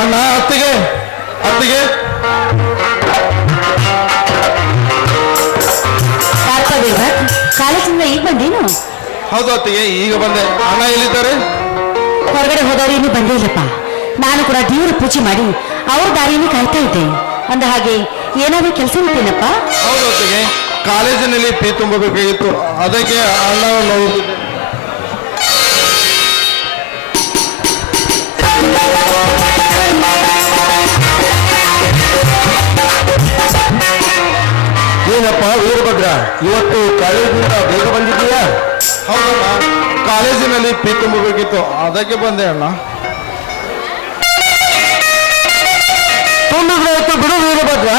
ಅಣ್ಣ ಅತ್ತಿಗೆ ಅತ್ತಿಗೆ ಕಾಲೇಜಿಂದ ಈಗ ಬಂದೇನು? ಹೌದು ಅತ್ತಿಗೆ, ಈಗ ಬಂದೆ. ಅಣ್ಣ ಎಲ್ಲಿದ್ದಾರೆ? ಹೊರಗಡೆ ಹೋದವರು ಇನ್ನೂ ಬಂದಿಲ್ಲಪ್ಪ. ನಾನು ಕೂಡ ದೇವರ ಪೂಜೆ ಮಾಡಿ ಅವ್ರ ದಾರಿಯನ್ನು ಕಾಯ್ತಾ ಇದ್ದೆ. ಅಂದ ಹಾಗೆ ಏನಾದ್ರೂ ಕೆಲಸ ಇರ್ತೇನಪ್ಪ? ಹೌದು ಅತ್ತಿಗೆ, ಕಾಲೇಜಿನಲ್ಲಿ ಫೀ ತುಂಬಬೇಕಾಗಿತ್ತು, ಅದಕ್ಕೆ ಅಣ್ಣ ನೋಡಿದ್ದೆ. ಏನಪ್ಪ ವೀರಭದ್ರ, ಇವತ್ತು ಕಾಲೇಜಿನಿಂದ ಬೇಗ ಬಂದಿದ್ದೀಯಾ? ಹೌದಣ್ಣ, ಕಾಲೇಜಿನಲ್ಲಿ ಫೀ ತುಂಬಬೇಕಿತ್ತು, ಅದಕ್ಕೆ ಬಂದೆ ಅಣ್ಣ. ತುಂಬಿದ್ರಾಯ್ತು ಬಿಡು ವೀರಭದ್ರ,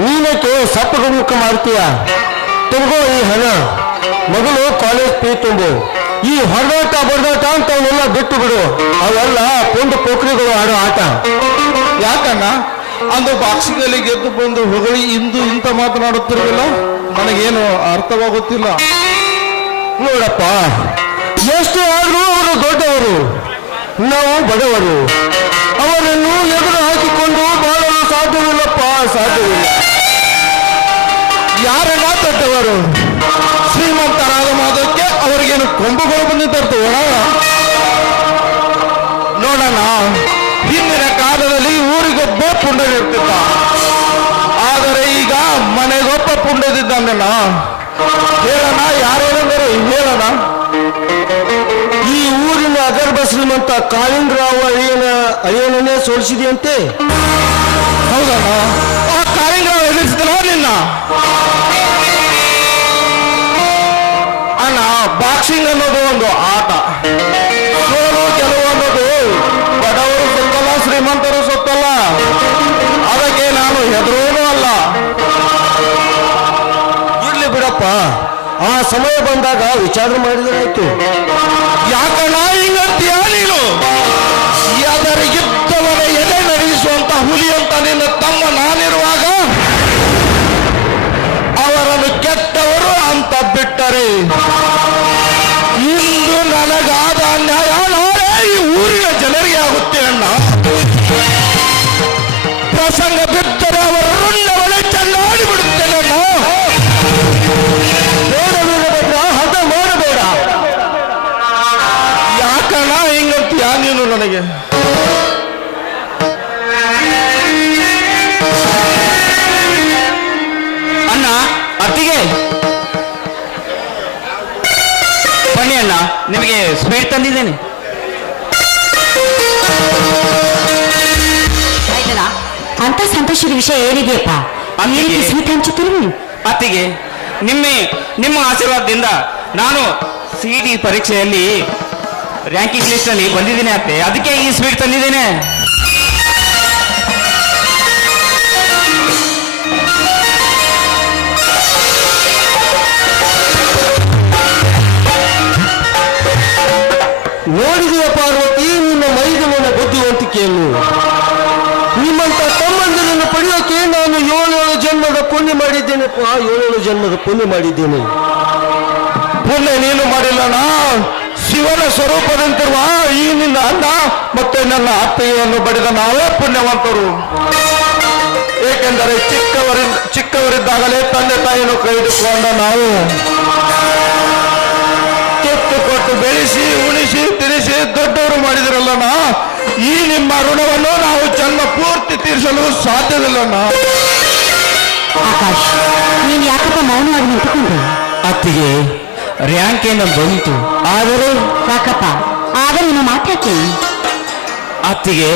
ನೀನಕ್ಕೆ ಸಪ್ಪಗ ಮುಖ ಮಾಡ್ತೀಯ. ತುಂಬೋ ಈ ಹಣ, ಮೊದಲು ಕಾಲೇಜ್ ಫೀ ತುಂಬು. ಈ ಹೊರದಾಟ ಬಡದಾಟ ಅಂತ ಅವನ್ನೆಲ್ಲ ಬಿಟ್ಟು ಬಿಡು. ಅವೆಲ್ಲ ಪುಂಡು ಪೋಖ್ರಿಗಳು ಆಡೋ ಆಟ. ಯಾಕಣ್ಣ ಅಂದು ಬಾಕ್ಸಿಂಗಲ್ಲಿ ಗೆದ್ದು ಬಂದು ಹೊಗಳಿ ಇಂದು ಇಂಥ ಮಾತನಾಡುತ್ತಿರಲಿಲ್ಲ? ನನಗೇನು ಅರ್ಥವಾಗುತ್ತಿಲ್ಲ. ನೋಡಪ್ಪ, ಎಷ್ಟು ಆದ್ರೂ ಅವರು ದೊಡ್ಡವರು, ನಾವು ಬಡವರು. ಅವರನ್ನು ಎದುರು ಹಾಕಿಕೊಂಡು ಬಾಳಲು ಸಾಧ್ಯವಿಲ್ಲಪ್ಪ, ಸಾಧ್ಯವಿಲ್ಲ. ಯಾರಣ್ಣ ದೊಡ್ಡವರು? ಶ್ರೀಮಂತರಾದ ಮಾದಕ್ಕೆ ಅವರಿಗೇನು ಕೊಂಬುಗಳು ಬಂದಿರ್ತವೆ? ನೋಡೋಣ, ಹಿಂದಿನ ಕಾಲದಲ್ಲಿ ಊರಿಗೊಬ್ಬ ಪುಂಡನಿರ್ತಿದ್ದ, ಆದರೆ ಈಗ ಮನೆಗೊಬ್ಬ ಪುಂಡದಿದ್ದಾನಣ್ಣ. ಹೇಳೋಣ, ಯಾರೇನೆಂದರೆ ಹೇಳೋಣ. ಈ ಊರಿನ ಅಗರ್ಭ ಶ್ರೀಮಂತ ಕಾಳಿಂಗರಾವ್ ಅಳಿಯನನ್ನೇ ಸೋಲಿಸಿದೆಯಂತೆ. ಹೌದಣ್ಣ, ಆ ಕಾಳಿಂಗರಾವ್ ಎದುರಿಸಿದಲ್ಲ ನಿನ್ನ ಅಣ್ಣ. ಬಾಕ್ಸಿಂಗ್ ಅನ್ನೋದು ಒಂದು ಆಟ, ಸೋಲು ಗೆಲುವು ಅನ್ನೋದು ಬಡವರು ಸೊತ್ತಲ್ಲ, ಶ್ರೀಮಂತರು ಸೊತ್ತಲ್ಲ. ಅದಕ್ಕೆ ನಾನು ಹೆದರೋನು ಅಲ್ಲ. ಇರ್ಲಿ ಬಿಡಪ್ಪ, ಆ ಸಮಯ ಬಂದಾಗ ವಿಚಾರ ಮಾಡಿದ್ರಾಯ್ತು. ಯಾಕಣ್ಣ ಹಿಂಗಂತೀಯ ನೀನು? ಎದರಿಗಿದ್ದವರ ಎದೆ ನಡೆಸುವಂತ ಹುಲಿ ಅಂತ ನಿನ್ನ ತಮ್ಮ ನಾನಿರುವಾಗ ಅವರನ್ನು ಕೆಟ್ಟವರು ಅಂತ ಬಿಟ್ಟರೆ, ಇಂದು ನನಗಾದ ಅನ್ಯಾಯ ನಾಳೆ ಈ ಊರಿನ ಜನರಿಗೆ ಆಗುತ್ತೆ ಅಣ್ಣ. ಪ್ರಸಂಗ ಬಿದ್ದರೆ ಅವರ ರುಂಡವಳೆ ಚೆನ್ನಾಗಿ ಬಿಡುತ್ತೇನೆ ಅಣ್ಣ. ಬೇಡ ವೀರಭದ್ರ, ಹಠ ಮಾಡಬೇಡ. ಯಾಕಣ್ಣ ಹಿಂಗಂತೀಯ ನೀನು ನನಗೆ? ಅಣ್ಣ, ಅತ್ತಿಗೆ ಬನ್ನಿ ಅಣ್ಣ, ನಿಮಗೆ ಸ್ವೀಟ್ ತಂದಿದ್ದೇನೆ. ಆಯ್ತಲ್ಲ, ಅಂತ ಸಂತೋಷದ ವಿಷಯ ಏನಿದೆಯಪ್ಪ? ಈ ರೀತಿ ಸ್ವೀಟ್ ಹಂಚುತ್ತಿರು. ಅತ್ತಿಗೆ, ನಿಮ್ಮ ಆಶೀರ್ವಾದದಿಂದ ನಾನು CET ಪರೀಕ್ಷೆಯಲ್ಲಿ ರ್ಯಾಂಕಿಂಗ್ ಲಿಸ್ಟ್ ಅಲ್ಲಿ ಬಂದಿದ್ದೇನೆ ಅತ್ತೆ, ಅದಕ್ಕೆ ಈ ಸ್ವೀಟ್ ತಂದಿದ್ದೇನೆ. ನೋಡಿದೆಯ ಪಾರ್ವತಿ, ನಿನ್ನ ಮೈದವನ ಬುದ್ಧಿವಂತಿಕೆಯನ್ನು. ನಿಮ್ಮಂತ ತಮ್ಮಂದಿರನ್ನು ಪಡೆಯೋಕೆ ನಾನು 7 ಜನ್ಮದ ಪುಣ್ಯ ಮಾಡಿದ್ದೇನೆಪ್ಪ, 7 ಜನ್ಮದ ಪುಣ್ಯ ಮಾಡಿದ್ದೇನೆ. ಪುಣ್ಯ ನೀನು ಮಾಡಿಲ್ಲಣ್ಣ. ಶಿವನ ಸ್ವರೂಪದಂತಿರುವ ಈ ನಿನ್ನ ಅಣ್ಣ ಮತ್ತೆ ನನ್ನ ಅತ್ತೆಯನ್ನು ಬಡಿದ ನಾವೇ ಪುಣ್ಯವಂತರು. ಏಕೆಂದರೆ ಚಿಕ್ಕವರಿದ್ದಾಗಲೇ ತಂದೆ ತಾಯಿಯನ್ನು ಕೈದುಕೊಂಡ ನಾವು ಕೆತ್ತು ಕೊಟ್ಟು ಬೆಳೆಸಿ ಉಣಿಸಿ ತಿನಿಸಿ ದೊಡ್ಡವರು ಮಾಡಿದಿರಲ್ಲಣ್ಣ. ಈ ನಿಮ್ಮ ಋಣವನ್ನು ನಾವು ಜನ್ಮ ಪೂರ್ತಿ ತೀರಿಸಲು ಸಾಧ್ಯವಿಲ್ಲಣ್ಣ. ಆಕಾಶ್, ನೀನ್ ಯಾಕಪ್ಪ ಮೌನವಾಗಿ ನಿಂತುಕೊಂಡೆ? ಅತ್ತಿಗೆ, ರ್ಯಾಂಕ್ ಏನೋ ಬಂತು, ಆದರೆ ಯಾಕಪ್ಪ ಆದರೆ ನೀನು ಮಾತಾಡ್ತಿ? ಅತ್ತಿಗೆ,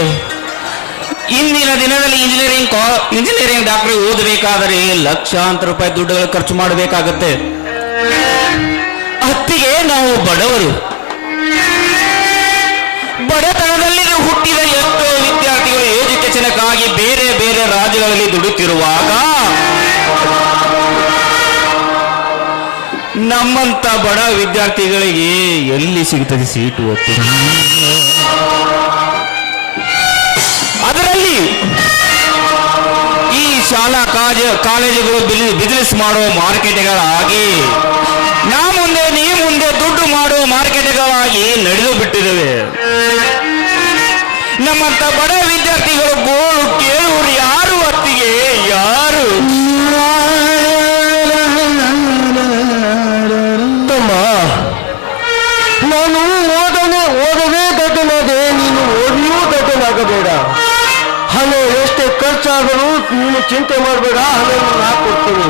ಇಂದಿನ ದಿನದಲ್ಲಿ ಇಂಜಿನಿಯರಿಂಗ್ ಡಾಕ್ಟರ್ ಓದಬೇಕಾದರೆ ಲಕ್ಷಾಂತರ ರೂಪಾಯಿ ದುಡ್ಡುಗಳು ಖರ್ಚು ಮಾಡಬೇಕಾಗತ್ತೆ. ಅತ್ತಿಗೆ, ನಾವು ಬಡವರು. ಬಡತನದಲ್ಲಿ ಹುಟ್ಟಿದ ಎಷ್ಟೋ ವಿದ್ಯಾರ್ಥಿಗಳು ಎಜುಕೇಶನ್ಗಾಗಿ ಬೇರೆ ಬೇರೆ ರಾಜ್ಯಗಳಲ್ಲಿ ದುಡಿತಿರುವಾಗ ನಮ್ಮಂತ ಬಡ ವಿದ್ಯಾರ್ಥಿಗಳಿಗೆ ಎಲ್ಲಿ ಸಿಗುತ್ತದೆ ಸೀಟು? ಅದರಲ್ಲಿ ಈ ಶಾಲಾ ಕಾಲೇಜುಗಳು ಬಿಸಿನೆಸ್ ಮಾಡುವ ಮಾರ್ಕೆಟ್ಗಳಾಗಿ ನಾ ಮುಂದೆ ನೀ ಮುಂದೆ ದುಡ್ಡು ಮಾಡುವ ಮಾರ್ಕೆಟ್ಗಳಾಗಿ ನಡೆದು ಬಿಟ್ಟಿದ್ದೇವೆ. ನಮ್ಮಂತ ಬಡ ವಿದ್ಯಾರ್ಥಿಗಳು ಗೋಳು ಕೇಳುವರು ಯಾರು ಅತ್ತಿಗೆ ಯಾರು? ತಮ್ಮ, ನಾನು ಓದವೇ ದೊಡ್ಡನಾದೆ, ನೀನು ಓದಿಯೂ ದೊಡ್ಡನಾಗಬೇಡ. ಹಣ ಎಷ್ಟೇ ಖರ್ಚಾದರೂ ನೀನು ಚಿಂತೆ ಮಾಡಬೇಡ, ಹಣವನ್ನು ನಾ ಕೊಡ್ತೀನಿ.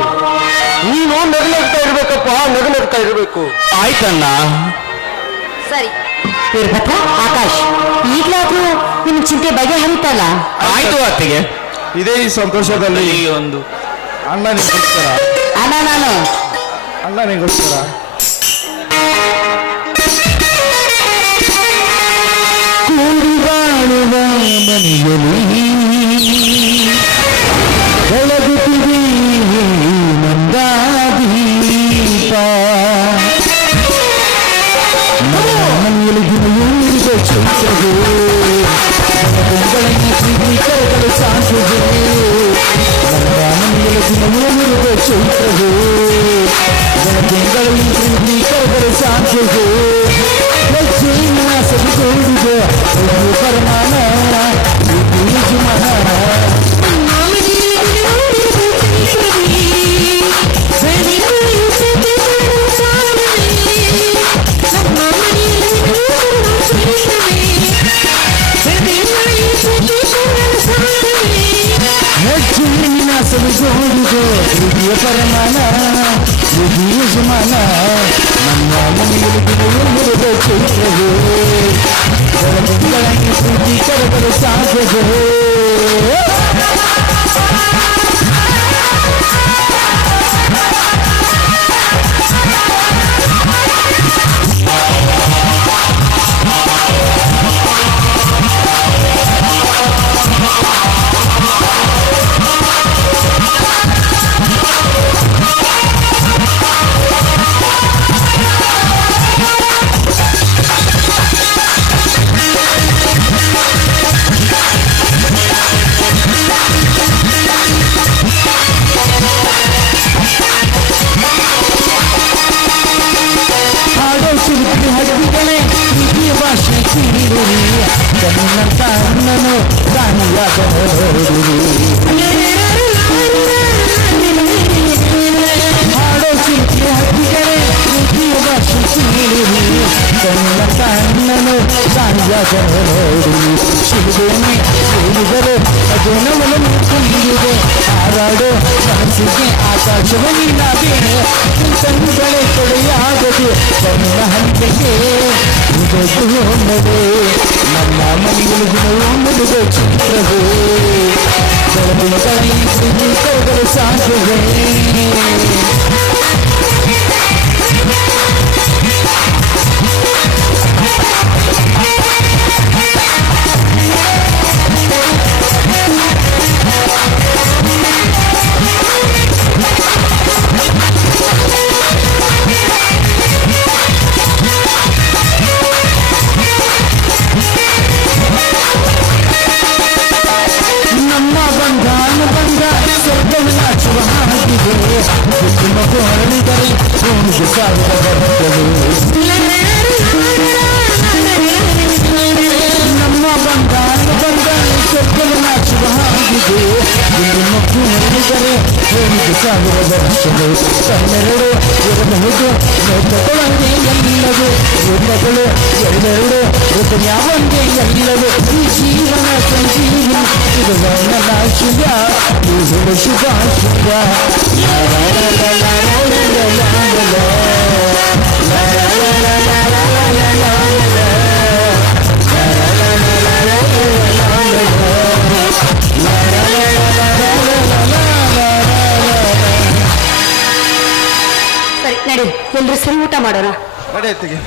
ನೀನು ನಗನಗ್ತಾ ಇರ್ಬೇಕಪ್ಪ, ನಗನಗ್ತಾ ಇರಬೇಕು. ಆಯ್ತಣ್ಣ. ಸರಿ ವೀರಭದ್ರ, ಆಕಾಶ್, ಈಗಲಾದ್ರೂ ನಿನ್ನ ಚಿಂತೆ ಬಗೆಹರಿತಲ್ಲ. ಆಯ್ತು ಅತ್ತಿಗೆ. ಇದೇ ಈ ಸಂತೋಷದಲ್ಲಿ ಈ ಒಂದು ಅಣ್ಣನಿಗೋಸ್ಕರ ಅಣ್ಣನಿಗೋಸ್ಕರ ಕೂಡಿ ಬಾಳುವ ಮನೆಯಲ್ಲಿ ಬೆಳಗುತ್ತಿದೆ ಮಂದಾದೀಪ. ಮನೆಯಲ್ಲಿ ದಿನವೂ ಚೈತ್ರವೇ, ಬೆಳಗಿನ ಕರಗಳು ಸಾಂತ್ವವೇ. ಮನೆಯಲ್ಲಿ ದಿನವೂ ಚೈತ್ರವೇ, ಬೆಳಗಿನ ಕರಗಳು ಸಾಂತ್ವವೇ. ಸರಿಗೊಂಡಿದೆ ಪರಮಾನ ಯಜಮಾನ. ಹೆಚ್ಚಿನ ಸರಿಗೊಂಡಿದೆ ಹೃದಯ ಪರಮಾನ ಯಜಮಾನ. ನಮ್ಮ ಮನೆಯಲ್ಲಿ ದಿನವೂ ಚೈತ್ರವೇ, ಬೆಳಗಿನ ಪ್ರೀತಿ ಕರಗಳು ಸಾಧ್ಯವೇ. ಹಕ್ಕಿಗಳೇ ಪ್ರೀತಿಯ ಭಾಷೆ ಕೀಳುರಿ, ಕಣ್ಣಂತ ಅಣ್ಣನು ರಾಣಿಯಾಗ ಹಾಡೋ ಶಿಲ್ಪಿ ಹಕ್ಕಿಗಳೇ ಪ್ರೀತಿಯ ಭಾಷೆ ಕೀಳುರಿ, ಕಣ್ಣಂತ ಅಣ್ಣನು ರಾಣಿಯಾಗ ಶಿಲುಬೆಯನ್ನೇ ಹೇಳಿದರೆ ಅಜನವನ್ನು ತುಂಬಿದೆ. ಹಾರಾಡೋ ಮನಸ್ಸಿಗೆ ಆಕಾಶವನ್ನೇ ನಾವೇ ಕಣ್ಣುಗಳೇ ಕೊಡೆಯಾಗದೆ ಕಣ್ಣ ಹಂತಕ್ಕೆ ನಡೆ. ನಮ್ಮ ಮನೆಯಲ್ಲಿ ದಿನವೊಂದು ಚಿತ್ರವೇ, ಬೆಳಗಿನ ಕರಗಳು ಸಾಧ್ಯವೇ. ನಮ್ಮ ಬಂಧ ಸ್ವರ್ಗವು ನಾಚುವ ಹಾಗಿದೆ, ಮಗು ಹರಳಿದರೆ ಭೂಮಿಗೆ ಸಾವಿರ ಬರುತ್ತದೆ. ನಮ್ಮ ಬಂಧ ಸ್ವರ್ಗವು ನಾಚುವ ಹಾಗಿದೆ, ಮಗು ಹರಳಿದರೆ ಭೂಮಿಗೆ ಸಾವಿರ ಬರುತ್ತದೆ. ಕಣ್ಣೆರಡು ಇರಬಹುದು ನೋಟಗಳಂತೆ ಎಲ್ಲವೂ, ರೂಪಗಳು ಎರಡೆರಡು ಹೃದಯ ಒಂದೇ ಎಲ್ಲವೂ. ಈ ಜೀವನ ಸಂಜೀವನ ಇದು ನನ್ನ ಶುಭ, ಇದು ಶುಭಾಶುಭ. ಸರಿ ನಡಿ, ಎಲ್ರು ಸರಿ ಊಟ ಮಾಡೋಣ. ನಡೆಯತ್ತಿಗೆ.